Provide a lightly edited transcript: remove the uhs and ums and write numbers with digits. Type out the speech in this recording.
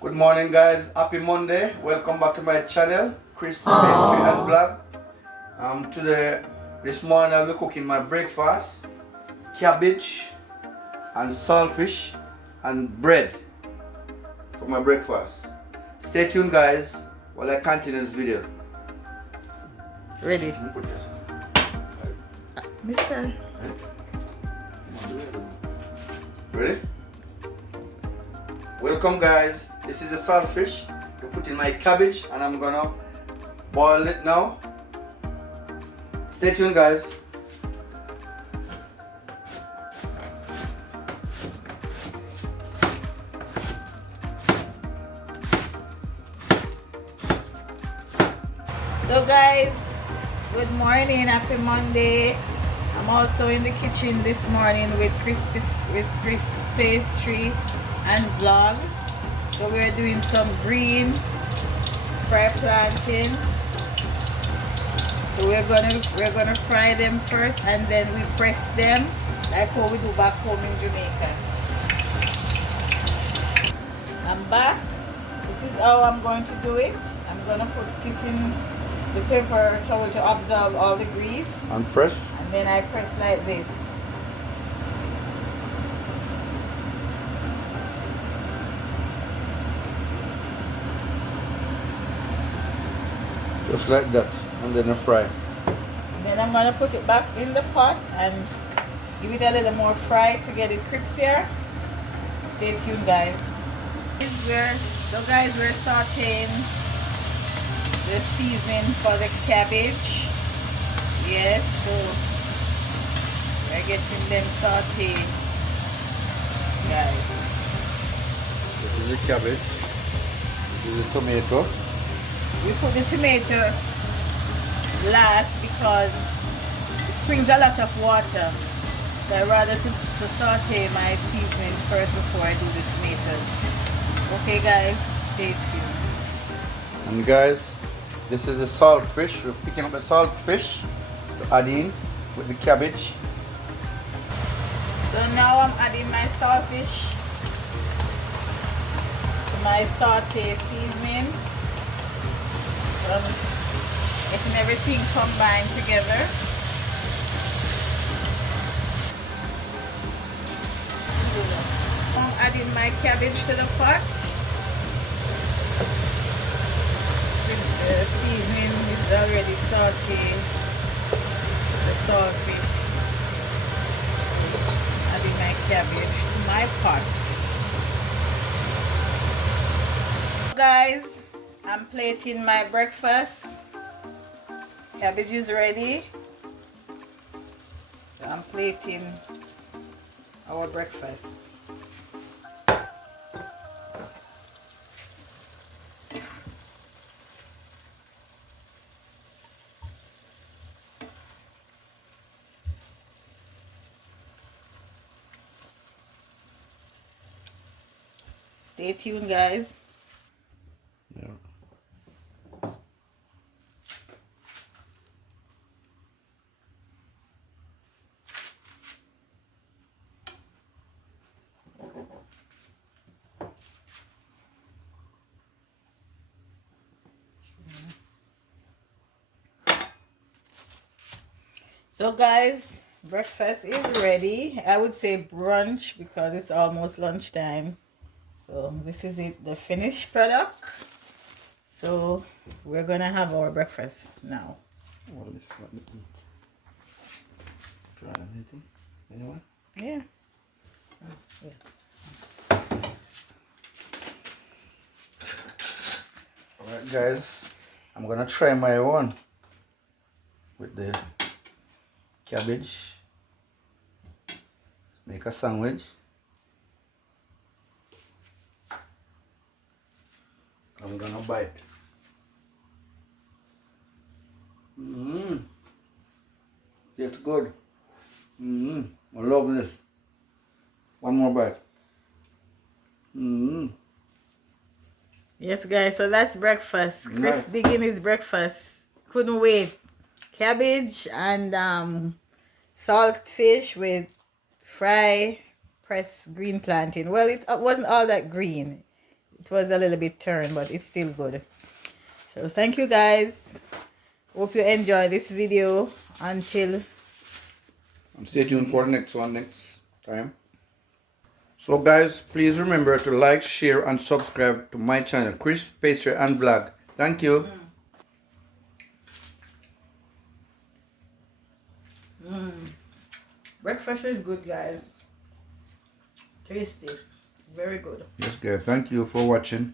Good morning, guys. Happy Monday. Welcome back to my channel, Chris Pastry and Blog. Today, this morning, I'll be cooking my breakfast: cabbage and saltfish and bread for my breakfast. Stay tuned, guys, while I continue this video. Ready? Mister. Ready? Welcome, guys. This is the saltfish to put in my cabbage, and I'm gonna boil it now. Stay tuned, guys. So guys, good morning, happy Monday. I'm also in the kitchen this morning with Chris Pastry and Vlog. So we're doing some green fry plantain. So we're gonna fry them first and then we press them like how we do back home in Jamaica. I'm back. This is how I'm going to do it. I'm gonna put it in the paper towel to absorb all the grease. And press. And then I press like this. Just like that, and then I fry. And then I'm gonna put it back in the pot and give it a little more fry to get it crispier. Stay tuned, guys. So guys, we're sauteing the seasoning for the cabbage. Yes, so we're getting them sauteed, guys. This is the cabbage. This is the tomato. We put the tomato last because it springs a lot of water. So I rather to saute my seasoning first before I do the tomatoes. Okay guys, stay tuned. And guys, this is the saltfish. We're picking up the saltfish to add in with the cabbage. So now I'm adding my saltfish to my saute seasoning. Getting everything combined together. I'm adding my cabbage to the pot. The seasoning is already sauteed. The saltfish. Adding my cabbage to my pot. Guys, I'm plating my breakfast. Cabbage is ready. So I'm plating our breakfast. Stay tuned, guys. Yeah. So guys, breakfast is ready. I would say brunch because it's almost lunchtime. So this is it, the finished product. So we're gonna have our breakfast now. Well, this one. Try anything? Anyone? Yeah. Alright, guys, I'm gonna try my one with the cabbage. Let's make a sandwich. I'm gonna bite. It's good. I love this. One more bite. Yes, guys. So that's breakfast. Chris Nice. digging his breakfast. Couldn't wait. Cabbage and salt fish with fry pressed green plantain. Well, it wasn't all that green. It was a little bit turned, but it's still good. So thank you guys. Hope you enjoy this video. Until and stay tuned for the next one next time. So guys, please remember to like, share and subscribe to my channel, Chris Pastry and Blog. Thank you. breakfast is good, guys. Tasty. Very good. Yes guys, thank you for watching.